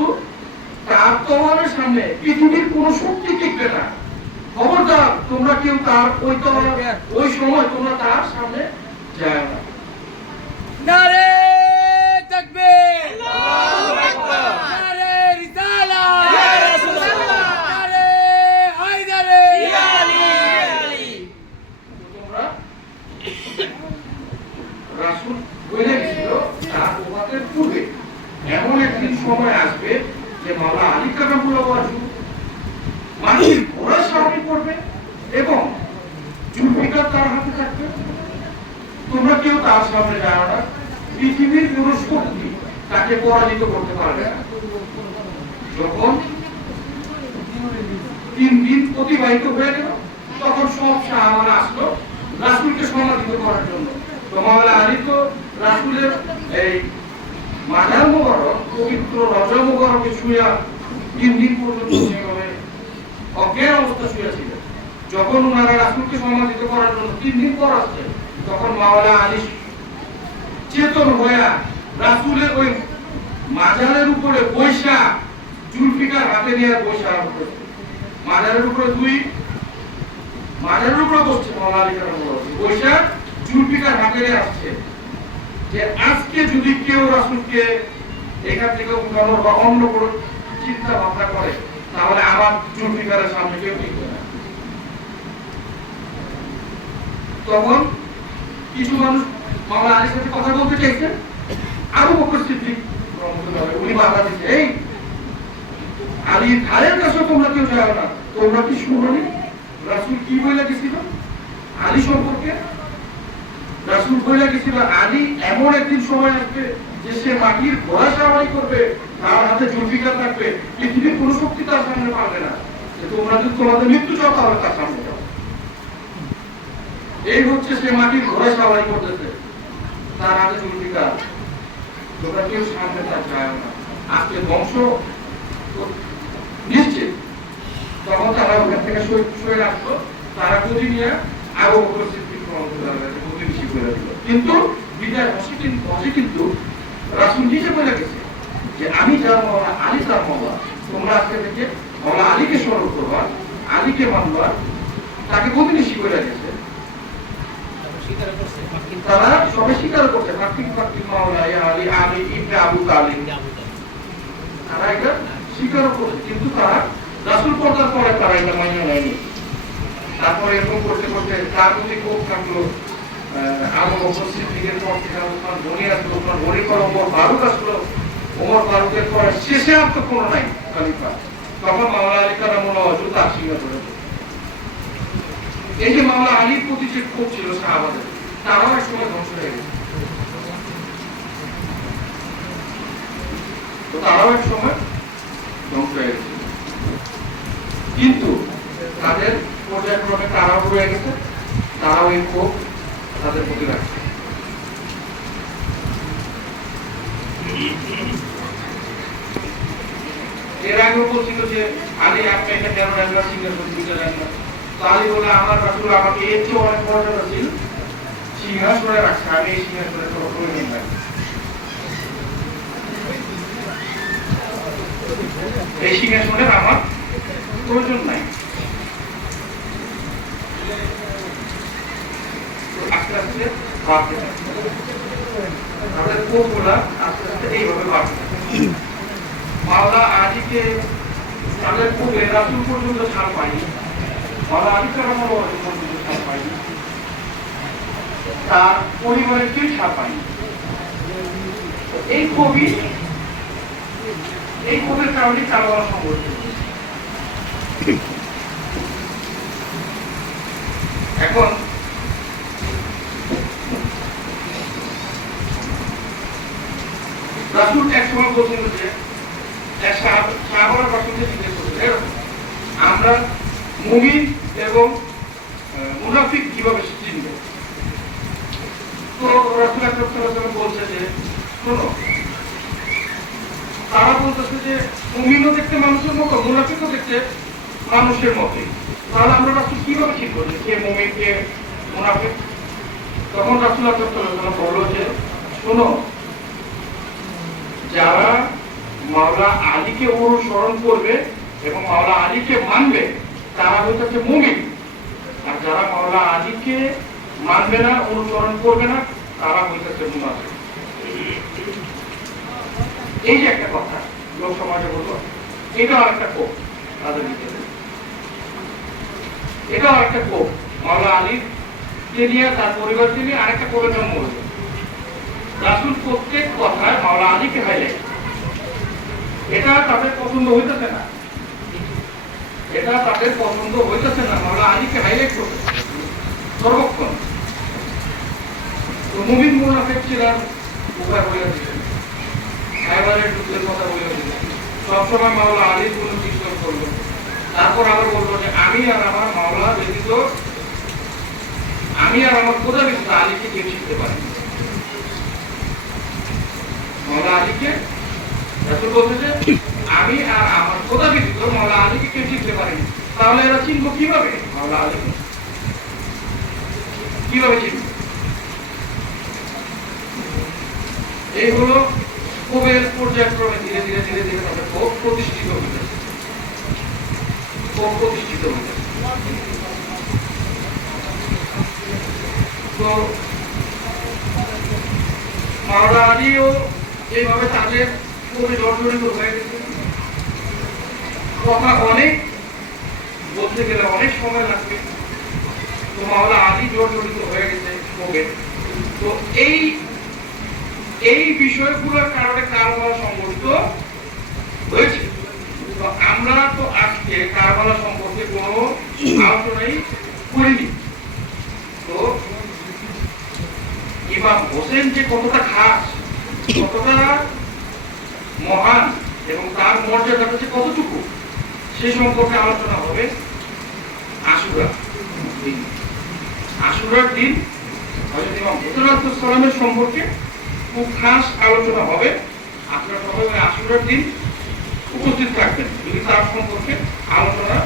তার তলোয়ারের সামনে পৃথিবীর কোন শক্তি টিকবে না। খবরদার তোমরা কেউ তার ওই সময় তোমরা তার সামনে যায় না। নারে তাকবীর, আল্লাহু আকবার, নারে রিসালাত, ইয়া রাসূলুল্লাহ, নারে হায়দারে, ইয়া আলী। তোমরা রাসূল বলে গেছিল তার ওয়াফাতের পূর্বে এমন একদিন সময় আসবে যে মাওলা আলী কারামুল্লাহ ওয়াজু মাটির ঘোড়া সামনে করবে এবং জুলফিকার তার হাতে থাকবে। তোমরা কেউ তার সামনে যাও না, পৃথিবীর কোন শক্তি তাকে পরাজিত করতে পারবে না। যখন 3 দিন অতিবাহিত হয়ে গেল তখন সব সাহাবারা আসলো রাসূলকে সমাধিত করার জন্য। তো মাওলা আলী তো রাসূলের এই মাজার মোবারক পবিত্র রওজা মোবারকে শুয়ে 3 দিন পর্যন্ত সেভাবে অজ্ঞান অবস্থা শুয়ে ছিল। যখন ওনারা রাসূলকে সমাধিত করার জন্য 3 দিন পর আসছে তখন মাওলা আলী চেতন হয়ে রাসূলের ওই মাজারের উপরে বৈশা জুলফিকার হাতে নিয়ে বৈশা করছে। মাজারের উপরে মাজারের উপরে বসছে মাওলা আলী কারামুল্লাহ বৈশা জুলফিকার হাতে নিয়ে আসছে যে আজকে যদি কেউ রাসূলকে এখান থেকে উঠানোর বা অন্য কোনো চিন্তা ভাবনা করে তাহলে আমার জুলফিকারের সামনে কেউ টিকবে না। তখন কিছু মানুষ মাওলা আলীর সাথে কথা বলতে চাইছে, আবু বকর সিদ্দিক উনি বাধা দিচ্ছে, এই আলীর ধারের কাছে তোমরা কেউ যাও না। তোমরা কি শুনোনি রাসূল কি বলে গেছিল আলী সম্পর্কে? রাসূল বলে গেছিল আলী এমন একদিন সময় আসবে যে সে মাটির ঘোড়া সাওয়ারি করবে, তার হাতে জুলফিকার থাকবে, পৃথিবীর কোনো শক্তি তার সামনে পারবে না। তোমরা যদি তোমাদের মৃত্যু চাও তাহলে তার সামনে যাও। এই হচ্ছে সে মাটির ঘোড়া সাওয়ারি করতেছে, তার হাতে জুলফিকার। তোমরা কেউ সামনে তার যায় না, আজকে ধ্বংস নিশ্চিত। তখন তারা ওখান থেকে সরে রাখলো, তারা গদি নিয়ে আবু বকর সিদ্দিক গদি বেশি করে দিল। কিন্তু বিদায় হসে কিন্তু রাসূল নিজে বলে গেছে যে আমি যার মাওলা আলী তার মাওলা। তোমরা আজকে থেকে মাওলা আলীকে স্মরণ করবা, আলীকে মানবা, তাকে গদি বেশি করে গেছে। তারা সবাই স্বীকার করছে ফাকিক মাওলা ইয়া আলী আমি ইবনে আবু তালিব, তারা এটা স্বীকার করছে। কিন্তু তারা রাসূল পর্দার পরে তারা এটা মানিয়ে নেয়নি। তারপরে এরকম করতে করতে তার প্রতি ক্ষোভ থাকলো। আবু বকর সিদ্দিকের পর থেকে ওসমান গনি আসলো, ওসমান গনির পর ওমর ফারুক আসলো, ওমর ফারুকের পরে শেষে আর তো কোনো নাই খলিফা। তখন মাওলা আলী কারামুল্লাহ ওয়াজু তার সিংহাসনে। এই যে মাওলা আলীর প্রতি যে ক্ষোভ ছিল সাহাবাদের, তারাও এক সময় ধ্বংস হয়ে গেছে। তো তারাও এক সময় ধ্বংস হয়ে গেছে, কিন্তু তাদের পর্যায়ক্রমে তারাও রয়ে গেছে, তারাও এই ক্ষোভ তাদের প্রতি রাখছে। এর আগেও বলছিল যে আলী আপনি এটা কেন রাখবেন সিংহাসন দিতে যান না। তো আলী বলে আমার রাসূল আমাকে এর চেয়ে অনেক মর্যাদাশীল সিংহাসনে রাখছে, আমি এই সিংহাসনে কোনো প্রয়োজন নাই। এই সিংহাসনের আমার প্রয়োজন নাই। আস্তে আস্তে বাড়তে থাকে, তাদের ক্ষোভগুলা আস্তে আস্তে এইভাবে বাড়তে থাকে। মাওলা আলীকে তাদের ক্ষোভে রাসূল পর্যন্ত ছাড় পায়নি, মাওলা আলী কারামুল্লাহ ওয়াজু পর্যন্ত ছাড় পায়নি, তার পরিবারের কেউ ছাড় পায়নি। এই ক্ষোভের কারণে কারবালা সংঘটিত। এখন রাসূল এক সময় বলছিল যে সাহাবারা রাসূলকে জিজ্ঞেস করছে আমরা মুমিন এবং মুনাফিক কিভাবে চিনব? তো রাসূল আকরাম সাল্লাল্লাহু আলাইহি ওয়াসাল্লাম বলছে যে শোনো, তারা বলতেছে যে মুমিনও দেখতে মানুষের মতো, মুনাফিকও দেখতে মানুষের মতোই, তাহলে আমরা রাসূল কিভাবে ঠিক করবো কে মুমিন কে মুনাফিক? তখন রাসূল আকরাম সাল্লাল্লাহু আলাইহি ওয়াসাল্লাম বলল যে শোনো, যারা মাওলা আলীকে অনুসরণ করবে এবং মাওলা আলীকে মানবে তারা হইতেছে মুমিন। আর যারা মাওলানা আলীকে মানবে না, অনুসরণ করবে না, তারা হইতেছে মুনাফিক। এই যে একটা কথা লোক সমাজে বলবো, এটাও একটা কোপ তাদের ভিতরে, এটাও একটা কোপ। মাওলানা আলীকে নিয়ে, তার পরিবারকে নিয়ে আরেকটা কোপের জন্ম হয়েছে। রাসূল প্রত্যেক কথায় মাওলানা আলীকে হাইলাইট, এটা তাদের পছন্দ হইতেছে না, এটা তাদের পছন্দ হইতেছে না। মাওলানা আলীকে হাইলাইট করবে সর্বক্ষণ। তো মুমিন মুনাফিক ছিলেন উভয় হইয়া দিলেন, খায়বারের যুদ্ধের কথা বলে দিলেন, সবসময় মাওলানা আলীর কোনো চিন্তন করলো। তারপর আবার বললো যে আমি আর আমার মাওলানা ব্যতীত, আমি আর আমার খোদা ব্যতীত আলীকে কেউ শিখতে পারি। মাওলানা আলীকে রাসূল বলতেছে আমি আর আমার খোদা ব্যতীত মাওলানা আলীকে কেউ শিখতে পারেনি। তাহলে এরা চিনব কিভাবে? মাওলানা আলীকে কিভাবে চিনব? এই হলো ক্ষোভের পর্যায়ক্রমে ধীরে ধীরে ধীরে ধীরে তাদের ক্ষোভ প্রতিষ্ঠিত হইতেছে, ক্ষোভ প্রতিষ্ঠিত হইতেছে। তো মাওলানা আলীও এইভাবে তাদের ক্ষোভে জর্জরিত হয়ে গেছে। কথা অনেক বলতে গেলে অনেক সময় লাগবে। তো মাওলানা আলী জর্জরিত হয়ে গেছে ক্ষোভে। তো এই বিষয়গুলোর কারণে কারবালা সংঘটিত হয়েছে। তো আমরা তো আজকে কারবালা সম্পর্কে কোনো আলোচনাই করিনি। তো ইমাম হোসেন যে কতটা খাস, কতটা মহান এবং তার মর্যাদাটা যে কতটুকু, সে সম্পর্কে আলোচনা হবে আশুরা দিন। আশুরার দিন হযরত ইমাম হোসেন আলাইহিস সালামের সম্পর্কে খুব খাস আলোচনা হবে। আপনারা সবাই ওই আশুরার দিন উপস্থিত থাকবেন যদি তার সম্পর্কে আলোচনা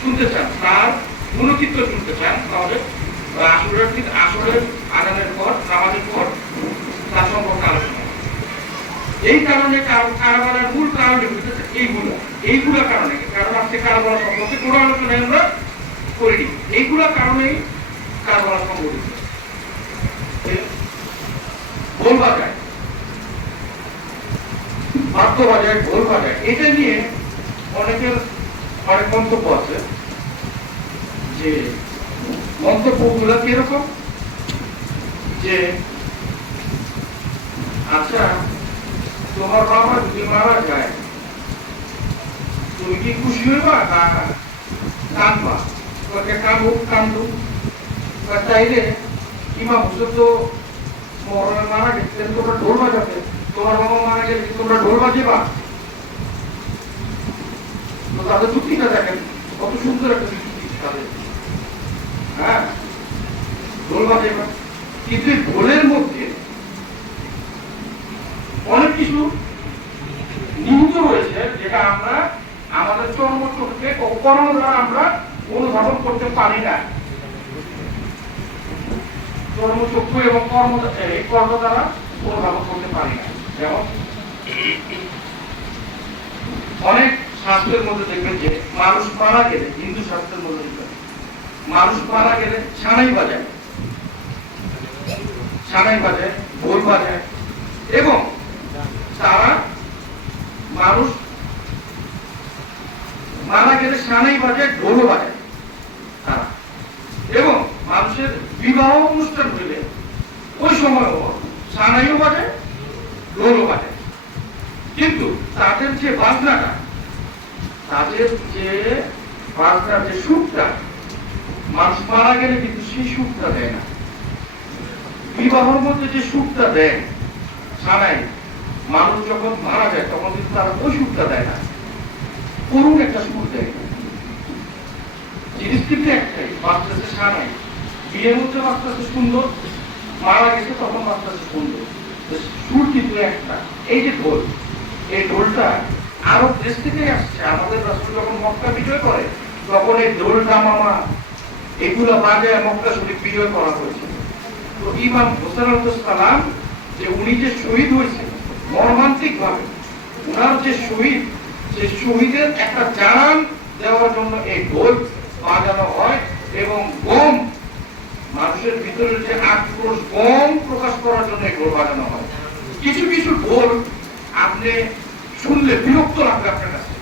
শুনতে চান, তার গুণচিত্র শুনতে চান, তাহলে আশুরার দিন আসরের আজানের পর, নামাজের পর তার সম্পর্কে আলোচনা হবে। এই কারণে কারবালার মূল কারণ হচ্ছে এইগুলা কারণে, কারণ আজকে কারবালা সম্পর্কে কোনো আলোচনা আমরা করিনি। এইগুলা কারণেই কারবালা সংঘটিত। ঢোল বাজায়, বাদ্য বাজায়, ঢোল বাজায়, এটা নিয়ে অনেকের অনেক মন্তব্য আছে। যে মন্তব্যগুলো কিরকম, যে আচ্ছা তোমার বাবা যদি মারা যায় তুমি কি খুশি হইবা না কাঁদবা? কান্দুক। চাইলে ইমাম হোসেন তো মারা গেছে, তোমরা ঢোল বাজাবে, তোমার বাবা মারা গেলে তোমরা ঢোল বাজিবা? তো তাদের যুক্তিটা দেখেন, কত সুন্দর একটা যুক্তি তাদের। হ্যাঁ, ঢোল বাজাইবা, কিন্তু ঢোলের মধ্যে অনেক কিছু নিহিত রয়েছে যেটা আমরা আমাদের চর্মচক্ষে ও কর্ম দ্বারা আমরা অনুধাবন করতে পারি না। চর্মচক্ষু এবং কর্ম দ্বারা অনুধাবন করতে পারি না। যেমন অনেক শাস্ত্রের মধ্যে দেখবেন যে মানুষ মারা গেলে, হিন্দু শাস্ত্রের মধ্যে দেখবেন মানুষ মারা গেলে সানাই বাজায়, ঢোল বাজায়, এবং তারা মানুষ মারা গেলে সানাই বাজায়, ঢোলও বাজায় তারা। এবং মানুষের বিবাহ অনুষ্ঠান হইলে ওই সময়ও সানাইও বাজায়, ঢোলও বাজায়। কিন্তু তাদের যে বাজনাটা, তাদের যে বাজনার যে সুরটা, মানুষ মারা গেলে কিন্তু সেই সুরটা দেয় না। বিবাহের মধ্যে যে সুরটা দেয় সানাই, মানুষ যখন মারা যায় তখন কিন্তু তারা ওই সুরটা দেয় না, করুণ একটা সুর দেয়। জিনিস কিন্তু একটাই, বাঁচতেছে সানাই, বিয়ের মধ্যে বাঁচতেছে সুন্দর, মারা গেছে তখন বাঁচতেছে সুন্দর, সুর কিন্তু একটা। এই যে ঢোল, এই ঢোলটা আরব দেশ থেকে আসছে। আমাদের রাসূল যখন মক্কা বিজয় করে তখন এই ঢোল দামামা এগুলো বাজায় মক্কা শরীফ বিজয় করা হয়েছে। তো ইমাম হোসেন আলাইহিস সালাম যে উনি যে শহীদ হয়েছে মর্মান্তিক ভাবে, উনার যে শহীদ, সেই শহীদের একটা জানান দেওয়ার জন্য এই ঢোল বাজানো হয় এবং গম মানুষের ভিতরে যে আক্রোশ গম প্রকাশ করার জন্য ঢোল বাজানো হয়। কিছু কিছু ঢোল আপনি শুনলে বিরক্ত লাগবে আপনার কাছে,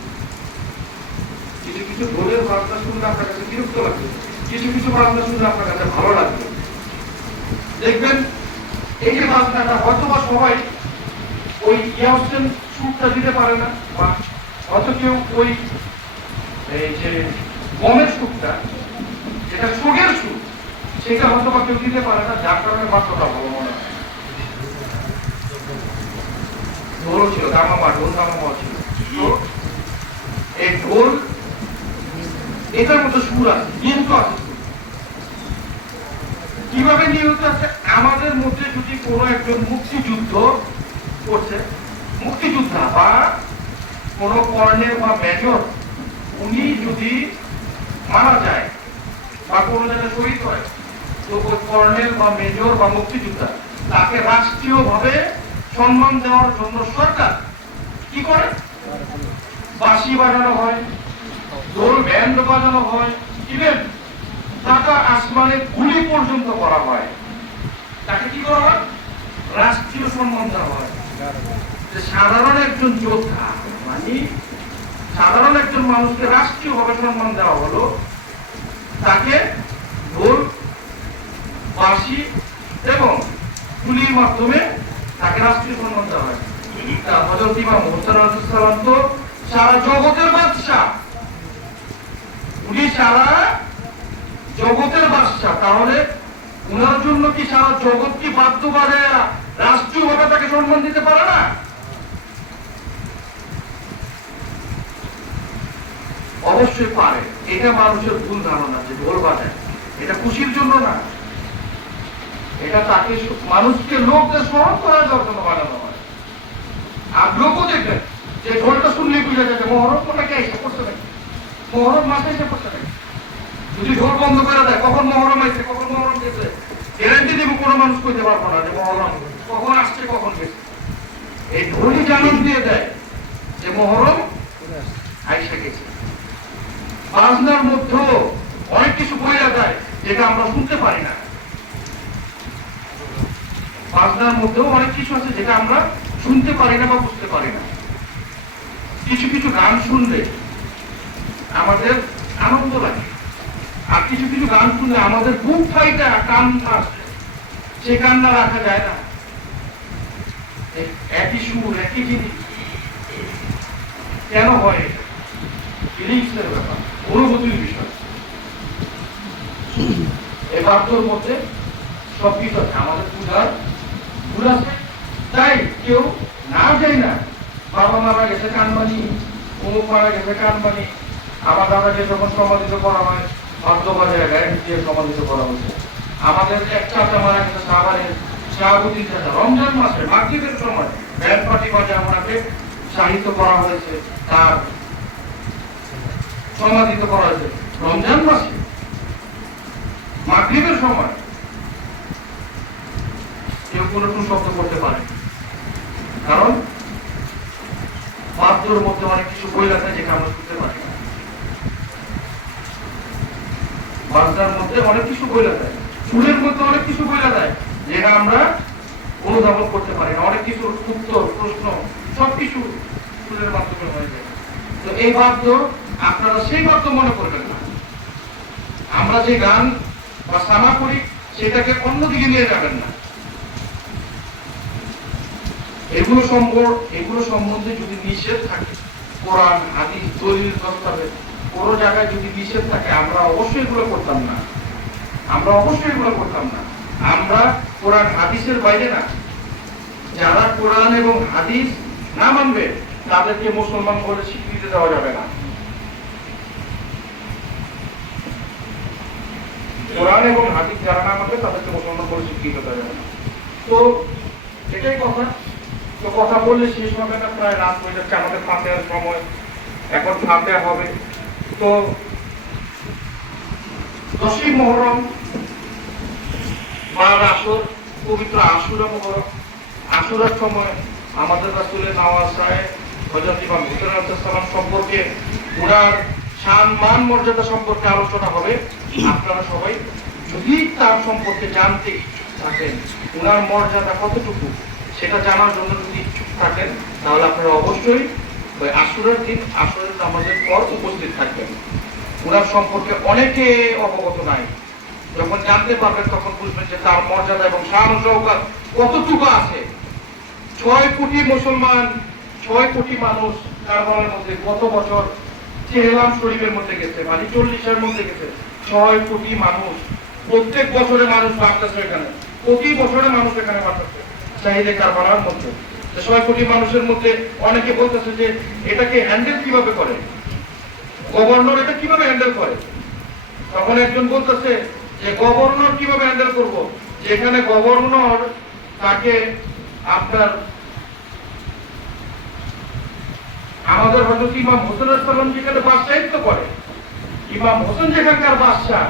কিছু কিছু ঢোলের বাজনা শুনলে আপনার কাছে বিরক্ত লাগবে, কিছু কিছু বাজনা শুনলে আপনার কাছে ভালো লাগবে। দেখবেন এই যে বাজনাটা হয়তো বা সবাই ওই ইয়াসেন সুরটা দিতে পারে না, বা হয়তো কেউ ওই এই যে গমের সুরটা যেটা সুরের সুর সেটা হয়তো বা কেউ দিতে পারে না, যার কারণে বাদ্যটা ভালো মনে হয়। ঢোল ছিল দামামা, ঢোল দামামা ছিল, তো এই ঢোল এটার মধ্যে সুর আছে, নিয়মিত আছে। কিভাবে নিয়মিত আছে? আমাদের মধ্যে যদি কোনো একজন মুক্তিযুদ্ধ করছে, মুক্তিযোদ্ধা বা কোন কর্নেল বা মেজর, উনি যদি মারা যায় বা কোনো জায়গায় শহীদ হয়, তো ওই কর্নেল বা মেজর বা মুক্তিযোদ্ধা তাকে রাষ্ট্রীয়ভাবে সম্মান দেওয়ার জন্য সরকার কি করে? বাঁশি বাজানো হয়, ঢোল ব্যান্ড বাজানো হয়, ইভেন টাকা আসমানে গুলি পর্যন্ত করা হয়। তাকে কি করা হয়? রাষ্ট্রীয় সম্মান দেওয়া হয়। সাধারণ একজন যোদ্ধা মানে সাধারণ একজন মানুষকে রাষ্ট্রীয়ভাবে সম্মান দেওয়া হলো, তাকে ঢোল বাঁশি এবং গুলির মাধ্যমে তাকে রাষ্ট্রীয় সম্মান দেওয়া হয়। হযরত ইমাম হোসেন আলাইহিস সালাম তো সারা জগতের বাদশা, উনি সারা জগতের বাদশা, তাহলে উনার জন্য কি সারা জগৎ কি বাধ্য করে রাষ্ট্রীয়ভাবে তাকে সম্মান দিতে পারে না? অবশ্যই পারে। এটা মানুষের ভুল ধারণা যে ঢোল বাজায় এটা খুশির জন্য না, এটা তাকে মানুষকে লোকদের স্মরণ করার জন্য বানানো হয়। আর লোকও দেখবেন যে ঢোলটা শুনলে বুঝা যায় যে মহরম কোনটাকে এসে পড়ছে নাকি, মহরম মাসে এসে পড়ছে নাকি। যদি ঢোল বন্ধ করে দেয় কখন মহরম আসছে কখন মহরম গেছে, গ্যারান্টি দেবো কোনো মানুষ করতে পারবো না যে মহরম কখন আসছে কখন গেছে। এই ঢোলই জানান দিয়ে দেয় যে মহরম আইসা গেছে। বাজনার মধ্যেও অনেক কিছু বইয়া যায় যেটা আমরা শুনতে পারি না, বাজনার মধ্যেও অনেক কিছু আছে যেটা আমরা শুনতে পারি না বা বুঝতে পারি না। কিছু কিছু গান শুনলে আমাদের আনন্দ লাগে, আর কিছু কিছু গান শুনলে আমাদের বুক ফাইটা কান্না আসে, সে কান্না রাখা যায় না। একই সুর একই জিনিস কেন হয়? ফিলিংসের ব্যাপার, অনুভূতির বিষয়। এই বাদ্যর মধ্যে সবকিছু আছে। আমাদের পূজার ভুল আছে, তাই কেউ না যায় না। বাবা মারা গেছে কানবানি, অমুক মারা গেছে কানবানি, আমার দাদাকে যখন সমাধিত করা হয় বাদ্য বাজায় গ্যারান্টি দিয়ে সমাধিত করা হয়েছে। আমাদের এক চাচা মারা গেছে শাহবানের শাহাবুদ্দিন চাচা, রমজান মাসে মাগরিবের সময় ব্যান্ড পার্টি বাজায় ওনাকে সাহিত্য করা হয়েছে, তার সমাধিত করা হয়েছে রমজান মাসে মাগরিবের সময়। কেউ কোনো শব্দ করতে পারে, কারণ বাদ্যর মধ্যে অনেক কিছু বই আছে যেটা আমরা শুনতে পারি না। বাদ্যার মধ্যে অনেক কিছু বই আছে, সুরের মধ্যে অনেক কিছু বই আছে যেটা আমরা অনুধাবন করতে পারি না। অনেক কিছু উত্তর প্রশ্ন সবকিছু সুরের মাধ্যমে হয়ে যায়। তো এই বাদ্য আপনারা সেই বাদ্য মনে করবেন না। আমরা যে গান বা সামা করি সেটাকে অন্যদিকে নিয়ে যাবেন না। এগুলো সম্বন্ধে যদি নিষেধ থাকে, কোরআন হাদিস দলিল দস্তাবেজ কোনো জায়গায় যদি নিষেধ থাকে, আমরা অবশ্যই এগুলো করতাম না। আমরা কোরআন হাদিসের বাইরে না। যারা কোরআন এবং হাদিস না মানবে তাদেরকে মুসলমান বলে স্বীকৃতি দেওয়া যাবে না। কোরআন এবং হাদিস যারা না মানবে তাদেরকে মুসলমান বলে স্বীকৃতি দেওয়া যাবে না। তো এটাই কথা। তো কথা বললে শেষ হবে না, প্রায় রাত হয়ে যাচ্ছে, আমাদের ফাতেহার সময়, এখন ফাতেহা হবে। তো 10ই মুহররম বা আসর, পবিত্র আশুরা মুহররম, আশুরার সময় আমাদের রাসূলের নওয়াজ সাহেব হযরত ইমাম হুসাইন আলাইহিস সালাম সম্পর্কে ওনার সম্মান মর্যাদা সম্পর্কে আলোচনা হবে। আপনারা সবাই যদি তার সম্পর্কে জানতে ইচ্ছুক থাকেন, ওনার মর্যাদা কতটুকু সেটা জানার জন্য যদি ইচ্ছুক থাকেন, তাহলে আপনারা অবশ্যই ওই আসরের দিন আসরের নামাজের পর উপস্থিত থাকবেন। ওনার সম্পর্কে অনেকে অবগত নাই। যখন জানতে পারবেন তখন বুঝবেন যে তার মর্যাদা এবং শান ও শওকত কতটুকু আছে। 6 কোটি মুসলমান, 6 কোটি মানুষ কারবালার মধ্যে গত বছর চেহলাম শরীফের মধ্যে গেছে, মানে 40-এর মধ্যে গেছে। 6 কোটি মানুষ, প্রত্যেক বছরে মানুষ বাড়তেছে এখানে, প্রতি বছরে মানুষ এখানে বাড়তেছে শাহিদে কারবালার মধ্যে। 6 কোটি মানুষের মধ্যে অনেকে বলতেছে যে এটাকে হ্যান্ডেল কিভাবে করে, গভর্নর এটা কিভাবে হ্যান্ডেল করে। তখন একজন বলতেছে যে গভর্নর কিভাবে হ্যান্ডেল করব, যেখানে গভর্নর তাকে আপনার আমাদের হযরত ইমাম হোসেন সালাম যেখানে বাদশাহিত্ব করে, ইমাম হোসেন যেখানকার বাদশাহ,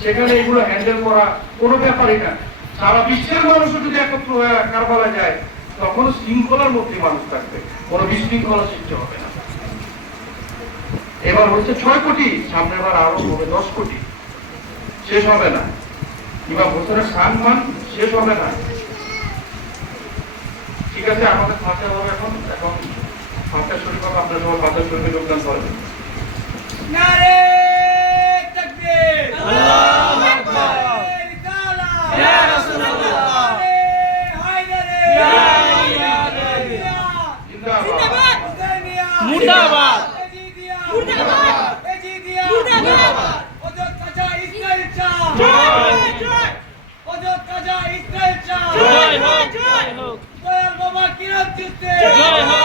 সেখানে এগুলো হ্যান্ডেল করা কোনো ব্যাপারই না। সারা বিশ্বের মানুষও যদি একত্র হয়ে কারবালা যায়, তখন শৃঙ্খলার মধ্যে মানুষ থাকবে, কোনো বিশৃঙ্খলা সৃষ্টি হবে না। এবার হচ্ছে 6 কোটি, সামনে এবার আরো হবে 10 কোটি, শেষ হবে না। ইমাম হোসেনের সম্মান শেষ হবে না। ঠিক আছে, আমাদের ফাঁকা হবে এখন ফাঁকা শরীফ হবে, আপনারা সবাই ফাঁকা শরীফে যোগদান করেন। নারে তাকবীর, আল্লাহু আকবার, রিসালাত, ইয়া রাসূলুল্লাহ, নারে হায়দারে, ইয়া হায়দারে, জিন্দাবাদ, হুসাইনিয়া, মুর্দাবাদ, এজিদিয়া, মুর্দাবাদ, এজিদিয়া, মুর্দাবাদ, হযরত কাজা ইসমাইল শাহ, জয় জয়, হযরত কাজা ইসমাইল শাহ, জয় হোক, জয় হোক, দয়াল বাবা কিরণ চিত্তে, জয় হোক।